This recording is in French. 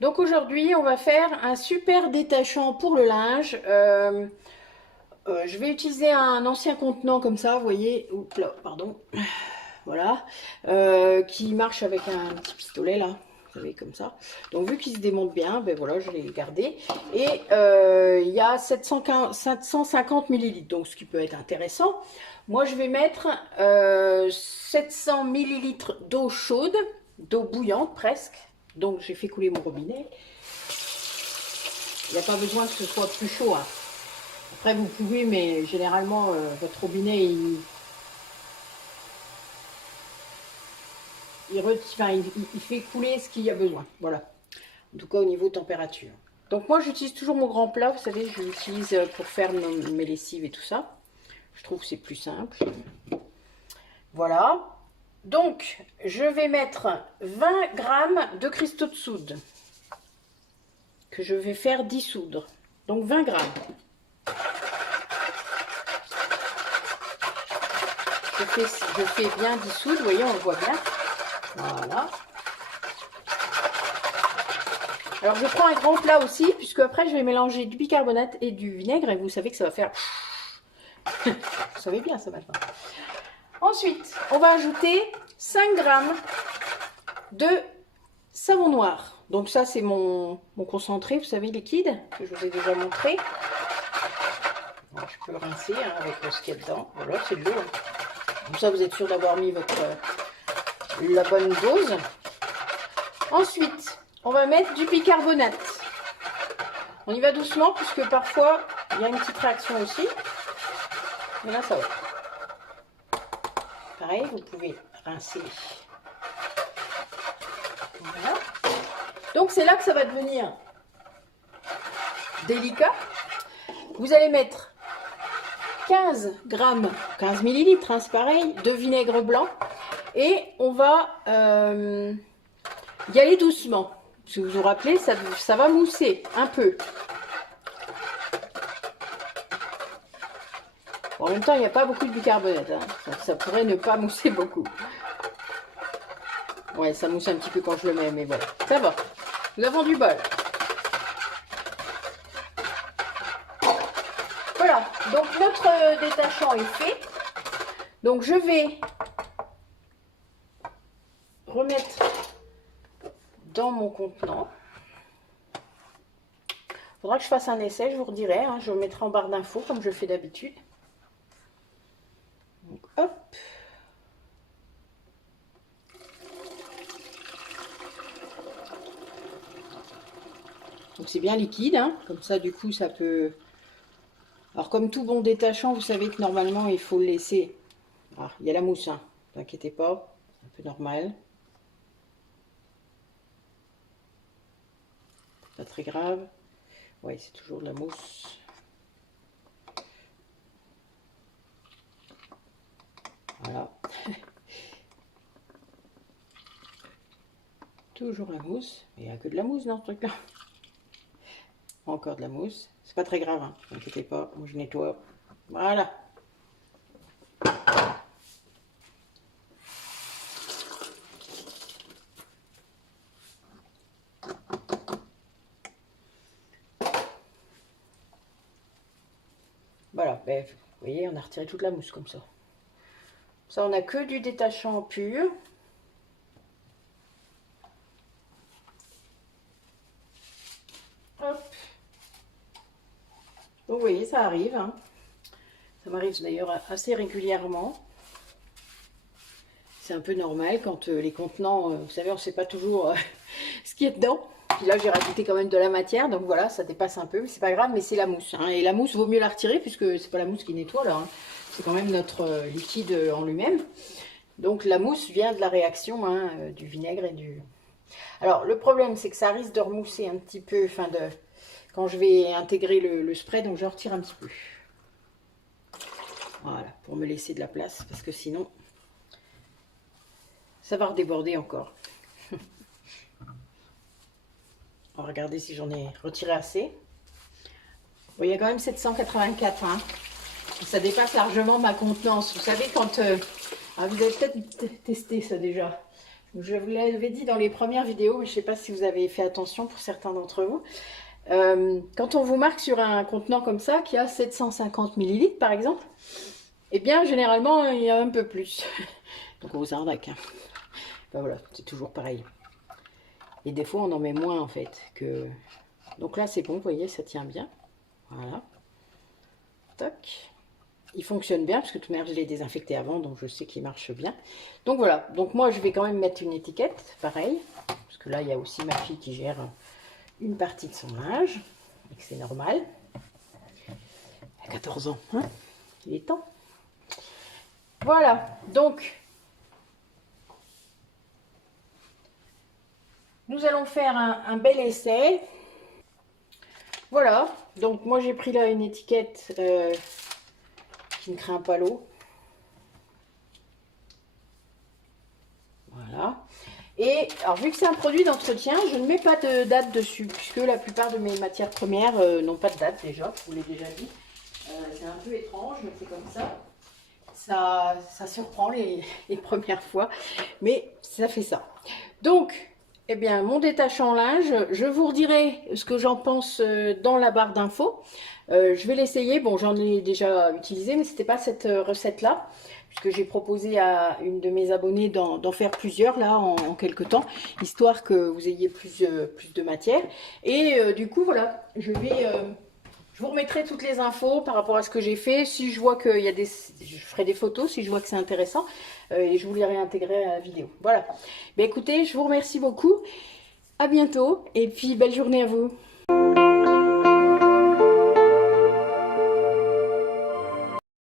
Donc aujourd'hui, on va faire un super détachant pour le linge. Je vais utiliser un ancien contenant comme ça, vous voyez. Oups là, pardon. Voilà. Qui marche avec un petit pistolet là. Vous savez, comme ça. Donc vu qu'il se démonte bien, ben voilà, je l'ai gardé. Et il y a 750 millilitres, donc ce qui peut être intéressant. Moi, je vais mettre 700 millilitres d'eau chaude, d'eau bouillante presque. Donc j'ai fait couler mon robinet. Il n'y a pas besoin que ce soit plus chaud, hein. Après vous pouvez, mais généralement votre robinet il fait couler ce qu'il y a besoin. Voilà. En tout cas au niveau température. Donc moi j'utilise toujours mon grand plat, vous savez, je l'utilise pour faire mes lessives et tout ça. Je trouve que c'est plus simple. Voilà. Donc je vais mettre 20 grammes de cristaux de soude que je vais faire dissoudre. Donc 20 grammes. Je fais bien dissoudre, vous voyez, on le voit bien. Voilà. Alors je prends un grand plat aussi, puisque après je vais mélanger du bicarbonate et du vinaigre, et vous savez que ça va faire... Vous savez bien ça maintenant. Ensuite, on va ajouter 5 grammes de savon noir. Donc ça c'est mon concentré, vous savez, liquide, que je vous ai déjà montré. Alors, je peux le rincer hein, avec ce qu'il y a dedans. Voilà, c'est de l'eau. Comme ça vous êtes sûr d'avoir mis la bonne dose. Ensuite, on va mettre du bicarbonate. On y va doucement puisque parfois il y a une petite réaction aussi. Mais là ça va. Pareil, vous pouvez rincer. Voilà. Donc c'est là que ça va devenir délicat. Vous allez mettre 15 grammes, 15 millilitres, hein, c'est pareil, de vinaigre blanc. Et on va y aller doucement. Si vous vous rappelez, ça va mousser un peu. Bon, en même temps, il n'y a pas beaucoup de bicarbonate. Hein. Ça pourrait ne pas mousser beaucoup. Ouais, ça mousse un petit peu quand je le mets, mais voilà. Ça va. Nous avons du bol. Voilà. Donc, notre détachant est fait. Donc, je vais remettre dans mon contenant. Il faudra que je fasse un essai, je vous redirai. Hein. Je le mettrai en barre d'infos comme je fais d'habitude. Donc, hop. Donc c'est bien liquide, hein. Comme ça du coup ça peut... Alors comme tout bon détachant, vous savez que normalement il faut le laisser... Ah, il y a la mousse, hein. Ne vous inquiétez pas, c'est un peu normal. Pas très grave. Oui, c'est toujours de la mousse. Voilà. Toujours la mousse. Il n'y a que de la mousse dans ce truc-là. Encore de la mousse. C'est pas très grave, hein. Ne vous inquiétez pas, moi je nettoie. Voilà. Voilà, ben, vous voyez, on a retiré toute la mousse comme ça. Ça, on n'a que du détachant pur. Hop. Donc, vous voyez, ça arrive. Hein. Ça m'arrive d'ailleurs assez régulièrement. C'est un peu normal quand les contenants, vous savez, on ne sait pas toujours ce qu'il y a dedans. Puis là, j'ai rajouté quand même de la matière, donc voilà, ça dépasse un peu, mais c'est pas grave, mais c'est la mousse. Hein. Et la mousse, vaut mieux la retirer, puisque c'est pas la mousse qui nettoie, là. Hein. C'est quand même notre liquide en lui-même. Donc la mousse vient de la réaction hein, du vinaigre et du... Alors, le problème, c'est que ça risque de remousser un petit peu, quand je vais intégrer le spray, donc je retire un petit peu. Voilà, pour me laisser de la place, parce que sinon, ça va redéborder encore. On va regarder si j'en ai retiré assez. Bon, il y a quand même 784, hein. Ça dépasse largement ma contenance. Vous savez, quand... vous avez peut-être testé ça déjà. Je vous l'avais dit dans les premières vidéos, mais je ne sais pas si vous avez fait attention pour certains d'entre vous. Quand on vous marque sur un contenant comme ça, qui a 750 millilitres par exemple, eh bien généralement il y a un peu plus. Donc on vous arnaque. Hein. Ben voilà, c'est toujours pareil. Et des fois on en met moins en fait. Donc là c'est bon, vous voyez, ça tient bien. Voilà. Toc. Il fonctionne bien, parce que tout de même je l'ai désinfecté avant, donc je sais qu'il marche bien. Donc voilà, donc moi je vais quand même mettre une étiquette, pareil. Parce que là il y a aussi ma fille qui gère une partie de son linge, et que c'est normal. Elle a 14 ans, hein, il est temps. Voilà, donc nous allons faire un bel essai. Voilà, donc moi j'ai pris là une étiquette qui ne craint pas l'eau. Voilà. Et alors vu que c'est un produit d'entretien, je ne mets pas de date dessus, puisque la plupart de mes matières premières n'ont pas de date déjà, je vous l'ai déjà dit. C'est un peu étrange, mais c'est comme ça. Ça surprend les premières fois, mais ça fait ça. Donc, eh bien, mon détachant linge, je vous redirai ce que j'en pense dans la barre d'infos. Je vais l'essayer. Bon, j'en ai déjà utilisé, mais c'était pas cette recette-là, puisque j'ai proposé à une de mes abonnées d'en faire plusieurs là en quelques temps, histoire que vous ayez plus de matière. Et du coup, voilà, je vous remettrai toutes les infos par rapport à ce que j'ai fait. Si je vois qu'il y a je ferai des photos si je vois que c'est intéressant et je vous les réintégrerai à la vidéo. Voilà. Ben écoutez, je vous remercie beaucoup. À bientôt et puis belle journée à vous.